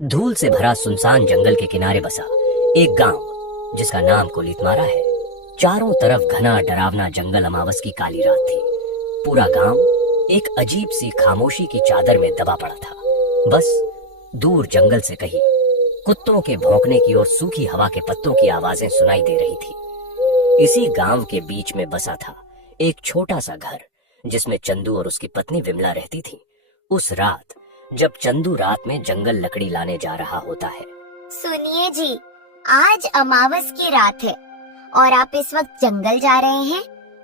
धूल से भरा सुनसान जंगल के किनारे बसा एक गांव जिसका नाम कुलितमारा है। चारों तरफ घना डरावना जंगल, अमावस की काली रात थी। पूरा गांव एक अजीब सी खामोशी की चादर में दबा पड़ा था। बस दूर जंगल से कहीं कुत्तों के भौंकने की और सूखी हवा के पत्तों की आवाजें सुनाई दे रही थी। इसी गांव के बीच में बसा था एक छोटा सा घर जिसमें चंदू और उसकी पत्नी विमला रहती थी। उस रात जब चंदू रात में जंगल लकड़ी लाने जा रहा होता है। सुनिए जी, आज अमावस की रात है और आप इस वक्त जंगल जा रहे हैं।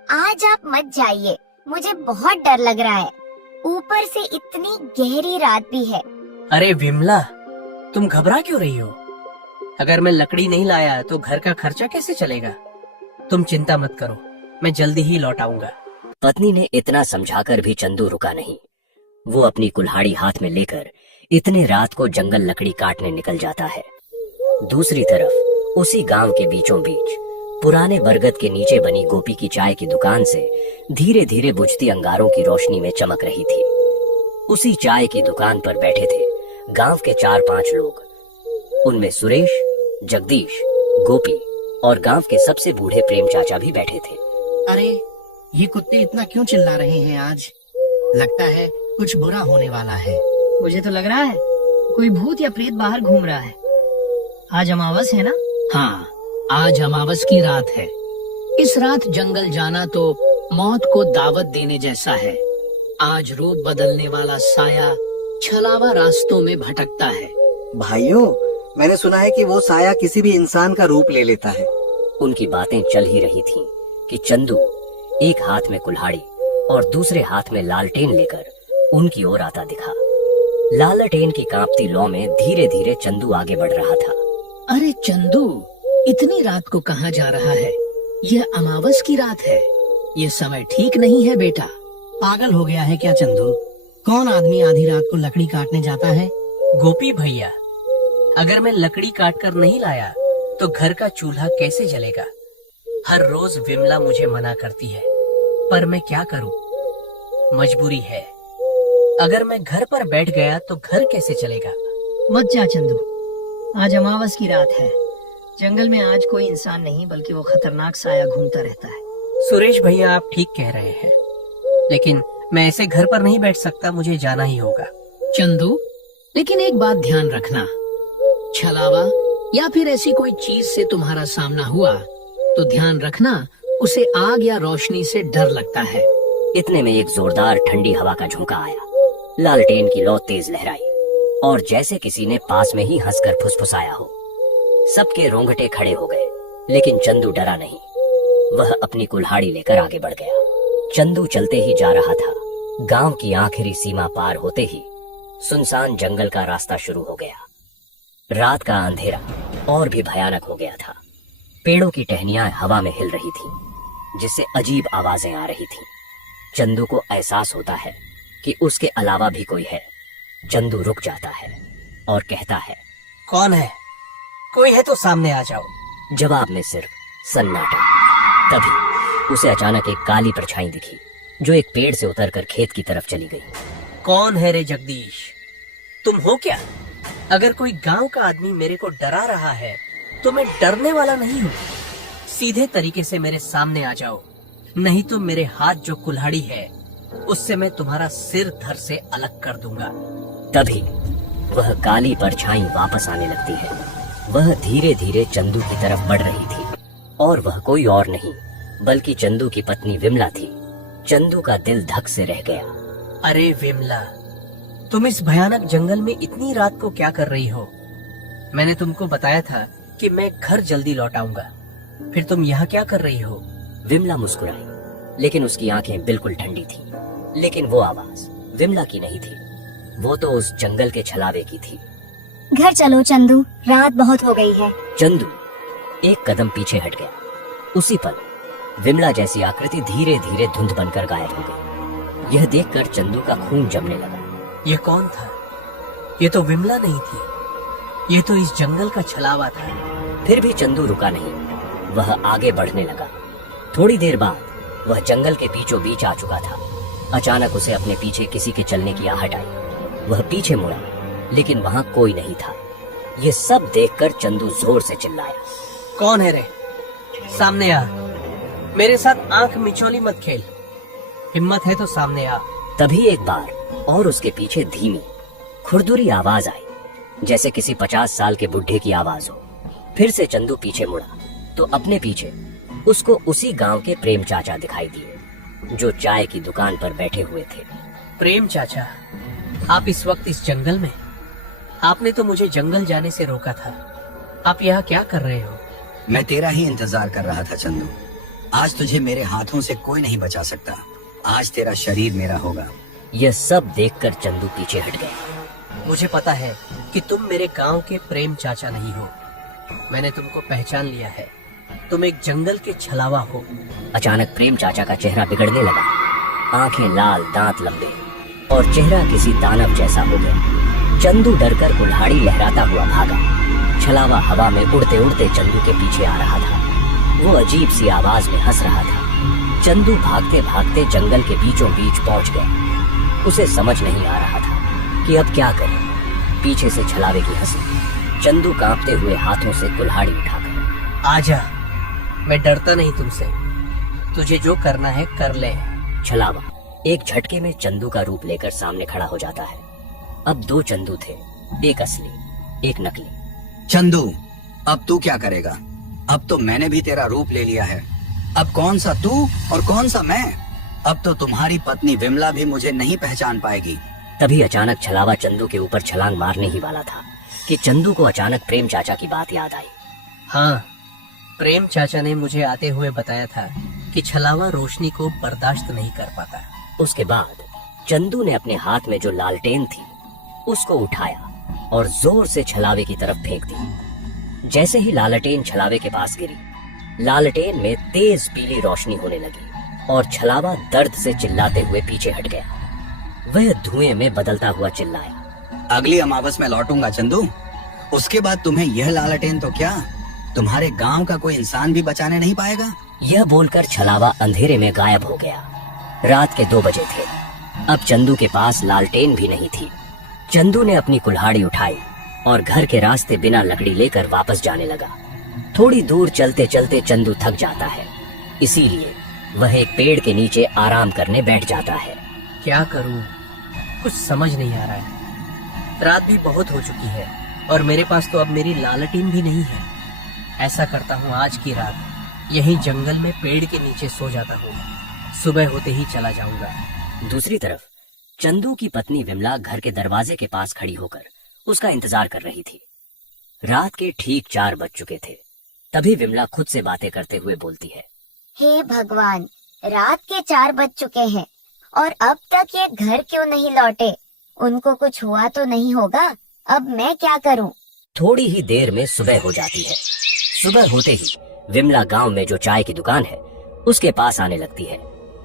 आज आप मत जाइए, मुझे बहुत डर लग रहा है। ऊपर से इतनी गहरी रात भी है। अरे विमला, तुम घबरा क्यों रही हो? अगर मैं लकड़ी नहीं लाया तो घर का खर्चा कैसे चलेगा? तुम चिंता मत करो, मैं जल्दी ही लौट आऊंगा। पत्नी ने इतना समझाकर भी चंदू रुका नहीं। वो अपनी कुल्हाड़ी हाथ में लेकर इतने रात को जंगल लकड़ी काटने निकल जाता है। दूसरी तरफ उसी गांव के बीचों बीच पुराने बरगद के नीचे बनी गोपी की चाय की दुकान से धीरे धीरे बुझती अंगारों की रोशनी में चमक रही थी। उसी चाय की दुकान पर बैठे थे गांव के 4-5 लोग। उनमें सुरेश, जगदीश, गोपी और गांव के सबसे बूढ़े प्रेम चाचा भी बैठे थे। अरे ये कुत्ते इतना क्यों चिल्ला रहे हैं आज? लगता है कुछ बुरा होने वाला है। मुझे तो लग रहा है कोई भूत या प्रेत बाहर घूम रहा है। आज अमावस है ना? हाँ, आज अमावस की रात है। इस रात जंगल जाना तो मौत को दावत देने जैसा है। आज रूप बदलने वाला साया छलावा रास्तों में भटकता है। भाइयों, मैंने सुना है कि वो साया किसी भी इंसान का रूप ले लेता है। उनकी बातें चल ही रही थीं कि चंदू एक हाथ में कुल्हाड़ी और दूसरे हाथ में लालटेन लेकर उनकी ओर आता दिखा। लालटेन की कांपती लौ में धीरे धीरे चंदू आगे बढ़ रहा था। अरे चंदू, इतनी रात को कहाँ जा रहा है? यह अमावस की रात है। ये समय ठीक नहीं है बेटा। पागल हो गया है क्या चंदू? कौन आदमी आधी रात को लकड़ी काटने जाता है? गोपी भैया, अगर मैं लकड़ी काट कर नहीं लाया तो घर का चूल्हा कैसे जलेगा? हर रोज विमला मुझे मना करती है, पर मैं क्या करूं? मजबूरी है। अगर मैं घर पर बैठ गया तो घर कैसे चलेगा? मत जा चंदू, आज अमावस की रात है। जंगल में आज कोई इंसान नहीं बल्कि वो खतरनाक साया घूमता रहता है। सुरेश भैया, आप ठीक कह रहे हैं, लेकिन मैं ऐसे घर पर नहीं बैठ सकता, मुझे जाना ही होगा। चंदू, लेकिन एक बात ध्यान रखना, छलावा या फिर ऐसी कोई चीज से तुम्हारा सामना हुआ तो ध्यान रखना उसे आग या रोशनी से डर लगता है। इतने में एक जोरदार ठंडी हवा का झोंका आया। लालटेन की लौ तेज लहराई और जैसे किसी ने पास में ही हंसकर फुसफुसाया हो। सबके रोंगटे खड़े हो गए, लेकिन चंदू डरा नहीं। वह अपनी कुल्हाड़ी लेकर आगे बढ़ गया। चंदू चलते ही जा रहा था। गांव की आखिरी सीमा पार होते ही सुनसान जंगल का रास्ता शुरू हो गया। रात का अंधेरा और भी भयानक हो गया था। पेड़ों की टहनियां हवा में हिल रही थीं, जिससे अजीब आवाजें आ रही थीं। चंदू को एहसास होता है कि उसके अलावा भी कोई है। चंदू रुक जाता है और कहता है, कौन है? कोई है तो सामने आ जाओ। जवाब में सिर्फ सन्नाटा। तभी उसे अचानक एक काली परछाई दिखी जो एक पेड़ से उतरकर खेत की तरफ चली गई। कौन है रे जगदीश? तुम हो क्या? अगर कोई गांव का आदमी मेरे को डरा रहा है तो मैं डरने वाला नहीं हूँ। सीधे तरीके से मेरे सामने आ जाओ, नहीं तो मेरे हाथ जो कुल्हाड़ी है उससे मैं तुम्हारा सिर धड़ से अलग कर दूंगा। तभी वह काली परछाई वापस आने लगती है। वह धीरे धीरे चंदू की तरफ बढ़ रही थी और वह कोई और नहीं बल्कि चंदू की पत्नी विमला थी। चंदू का दिल धक से रह गया। अरे विमला, तुम इस भयानक जंगल में इतनी रात को क्या कर रही हो? मैंने तुमको बताया था कि मैं घर जल्दी लौट आऊंगा, फिर तुम यहाँ क्या कर रही हो? विमला मुस्कुराई, लेकिन उसकी आंखें बिल्कुल ठंडी थीं। लेकिन वो आवाज विमला की नहीं थी, वो तो उस जंगल के छलावे की थी। घर चलो चंदू, रात बहुत हो गई है। चंदू एक कदम पीछे हट गया। उसी पल विमला जैसी आकृति धीरे धीरे धुंध बनकर गायब हो गई। यह देखकर चंदू का खून जमने लगा। ये कौन था? ये तो विमला नहीं थी, ये तो इस जंगल का छलावा था। फिर भी चंदू रुका नहीं, वह आगे बढ़ने लगा। थोड़ी देर बाद वह जंगल के बीचों बीच आ चुका था। अचानक उसे अपने पीछे किसी के चलने की आहट आई। वह पीछे मुड़ा, लेकिन वहां कोई नहीं था। ये सब देखकर चंदू जोर से चिल्लाया। कौन है रे? सामने आ। मेरे साथ आंख मिचौली मत खेल। हिम्मत है तो सामने आ। तभी एक बार और उसके पीछे धीमी खुरदुरी आवाज आई, जैसे किसी 50 साल के बुढ़े की आवाज हो। फिर से चंदू पीछे मुड़ा तो अपने पीछे उसको उसी गांव के प्रेम चाचा दिखाई दिए, जो चाय की दुकान पर बैठे हुए थे। प्रेम चाचा, आप इस वक्त इस जंगल में? आपने तो मुझे जंगल जाने से रोका था। आप यहाँ क्या कर रहे हो? मैं तेरा ही इंतजार कर रहा था चंदू। आज तुझे मेरे हाथों से कोई नहीं बचा सकता। आज तेरा शरीर मेरा होगा। यह सब देखकर चंदू पीछे हट गया। मुझे पता है कि तुम मेरे गांव के प्रेम चाचा नहीं हो। मैंने तुमको पहचान लिया है। तुम एक जंगल के छलावा हो। अचानक प्रेम चाचा का चेहरा बिगड़ने लगा। आंखें लाल, दांत लंबे और चेहरा किसी दानव जैसा हो गया। चंदू डरकर कुल्हाड़ी लहराता हुआ भागा। छलावा हवा में उड़ते उड़ते चंदू के पीछे आ रहा था। वो अजीब सी आवाज में हंस रहा था। चंदू भागते भागते जंगल के बीचों बीच पहुंच गया। उसे समझ नहीं आ रहा था कि अब क्या करे। पीछे से छलावे की हंसी। चंदू कांपते हुए हाथों से कुल्हाड़ी उठाकर, आजा, मैं डरता नहीं तुमसे। तुझे जो करना है कर ले। छलावा एक झटके में चंदू का रूप लेकर सामने खड़ा हो जाता है। अब 2 चंदू थे, एक असली, एक नकली। चंदू, अब तू क्या करेगा? अब तो मैंने भी तेरा रूप ले लिया है। अब कौन सा तू और कौन सा मैं? अब तो तुम्हारी पत्नी विमला भी मुझे नहीं पहचान पाएगी। तभी अचानक छलावा चंदू के ऊपर छलांग मारने ही वाला था कि चंदू को अचानक प्रेम चाचा की बात याद आई। हाँ, प्रेम चाचा ने मुझे आते हुए बताया था कि छलावा रोशनी को बर्दाश्त नहीं कर पाता। उसके बाद चंदू ने अपने हाथ में जो लालटेन थी उसको उठाया और जोर से छलावे की तरफ फेंक दी। जैसे ही लालटेन छलावे के पास गिरी, लालटेन में तेज पीली रोशनी होने लगी और छलावा दर्द से चिल्लाते हुए पीछे हट गया। वह धुएं में बदलता हुआ चिल्लाया, अगली अमावस में लौटूंगा चंदू। उसके बाद तुम्हें यह लालटेन तो क्या, तुम्हारे गांव का कोई इंसान भी बचाने नहीं पाएगा। यह बोलकर छलावा अंधेरे में गायब हो गया। रात के 2 बजे थे। अब चंदू के पास लालटेन भी नहीं थी। चंदू ने अपनी कुल्हाड़ी उठाई और घर के रास्ते बिना लकड़ी लेकर वापस जाने लगा। थोड़ी दूर चलते चलते चंदू थक जाता है, इसीलिए वह एक पेड़ के नीचे आराम करने बैठ जाता है। क्या करूं, कुछ समझ नहीं आ रहा है। रात भी बहुत हो चुकी है और मेरे पास तो अब मेरी लालटेन भी नहीं है। ऐसा करता हूँ, आज की रात यहीं जंगल में पेड़ के नीचे सो जाता हूँ। सुबह होते ही चला जाऊंगा। दूसरी तरफ चंदू की पत्नी विमला घर के दरवाजे के पास खड़ी होकर उसका इंतजार कर रही थी। रात के ठीक 4 बज चुके थे। तभी विमला खुद से बातें करते हुए बोलती है, हे भगवान, रात के 4 बज चुके हैं और अब तक ये घर क्यों नहीं लौटे? उनको कुछ हुआ तो नहीं होगा? अब मैं क्या करूं? थोड़ी ही देर में सुबह हो जाती है। सुबह होते ही विमला गांव में जो चाय की दुकान है उसके पास आने लगती है।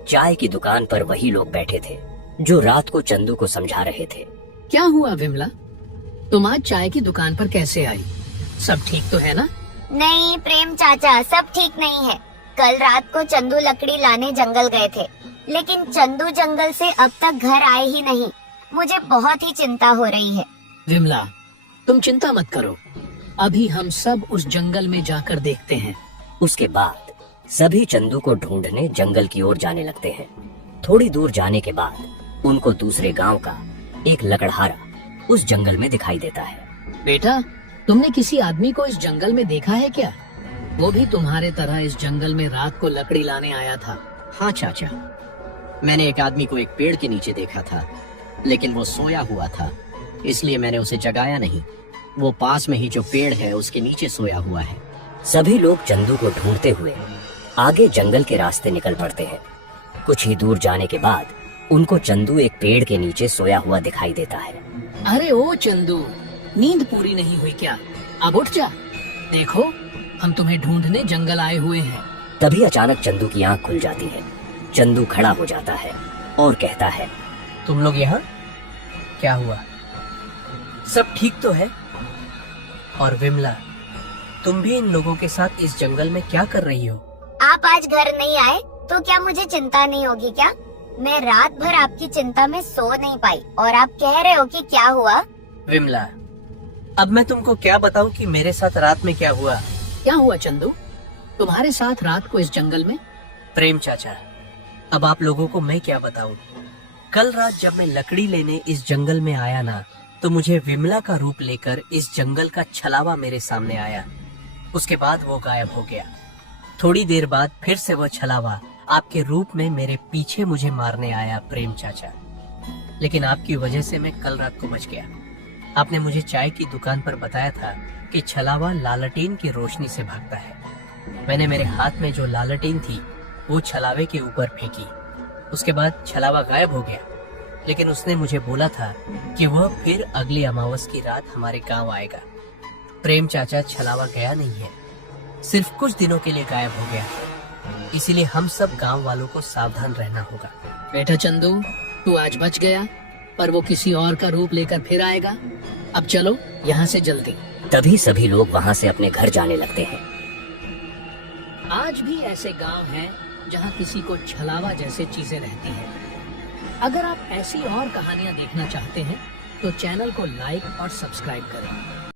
चाय की दुकान पर वही लोग बैठे थे जो रात को चंदू को समझा रहे थे। क्या हुआ विमला, तुम आज चाय की दुकान पर कैसे आई? सब ठीक तो है ना? नहीं प्रेम चाचा, सब ठीक नहीं है। कल रात को चंदू लकड़ी लाने जंगल गए थे, लेकिन चंदू जंगल से अब तक घर आए ही नहीं। मुझे बहुत ही चिंता हो रही है। विमला, तुम चिंता मत करो, अभी हम सब उस जंगल में जाकर देखते हैं। उसके बाद सभी चंदू को ढूंढने जंगल की ओर जाने लगते हैं। थोड़ी दूर जाने के बाद उनको दूसरे गांव का एक लकड़हारा उस जंगल में दिखाई देता है। बेटा, तुमने किसी आदमी को इस जंगल में देखा है क्या? वो भी तुम्हारे तरह इस जंगल में रात को लकड़ी लाने आया था। हाँ चाचा, मैंने एक आदमी को एक पेड़ के नीचे देखा था, लेकिन वो सोया हुआ था, इसलिए मैंने उसे जगाया नहीं। वो पास में ही जो पेड़ है उसके नीचे सोया हुआ है। सभी लोग चंदू को ढूंढते हुए आगे जंगल के रास्ते निकल पड़ते हैं। कुछ ही दूर जाने के बाद उनको चंदू एक पेड़ के नीचे सोया हुआ दिखाई देता है। अरे ओ चंदू, नींद पूरी नहीं हुई क्या? अब उठ जा, देखो हम तुम्हें ढूंढने जंगल आए हुए हैं। तभी अचानक चंदू की आंख खुल जाती है। चंदू खड़ा हो जाता है और कहता है, तुम लोग यहाँ? क्या हुआ? सब ठीक तो है? और विमला, तुम भी इन लोगों के साथ इस जंगल में क्या कर रही हो? आप आज घर नहीं आए तो क्या मुझे चिंता नहीं होगी क्या? मैं रात भर आपकी चिंता में सो नहीं पाई और आप कह रहे हो कि क्या हुआ? विमला, अब मैं तुमको क्या बताऊं कि मेरे साथ रात में क्या हुआ। क्या हुआ चंदू? तुम्हारे साथ रात को इस जंगल में? प्रेम चाचा, अब आप लोगों को मैं क्या बताऊं। कल रात जब मैं लकड़ी लेने इस जंगल में आया ना, तो मुझे विमला का रूप लेकर इस जंगल का छलावा मेरे सामने आया। उसके बाद वो गायब हो गया। थोड़ी देर बाद फिर से वो छलावा आपके रूप में मेरे पीछे मुझे मारने आया प्रेम चाचा। लेकिन आपकी वजह से मैं कल रात को बच गया। आपने मुझे चाय की दुकान पर बताया था कि छलावा लालटेन की रोशनी से भागता है। मैंने मेरे हाथ में जो लालटेन थी वो छलावे के ऊपर फेंकी। उसके बाद छलावा गायब हो गया, लेकिन उसने मुझे बोला था कि वह फिर अगली अमावस की रात हमारे गांव आएगा। प्रेम चाचा, छलावा गया नहीं है, सिर्फ कुछ दिनों के लिए गायब हो गया। इसीलिए हम सब गांव वालों को सावधान रहना होगा। बेटा चंदू, तू आज बच गया, पर वो किसी और का रूप लेकर फिर आएगा। अब चलो यहाँ से जल्दी। तभी सभी लोग वहाँ से अपने घर जाने लगते हैं। आज भी ऐसे गांव हैं जहाँ किसी को छलावा जैसे चीजें रहती हैं। अगर आप ऐसी और कहानियाँ देखना चाहते हैं तो चैनल को लाइक और सब्सक्राइब करें।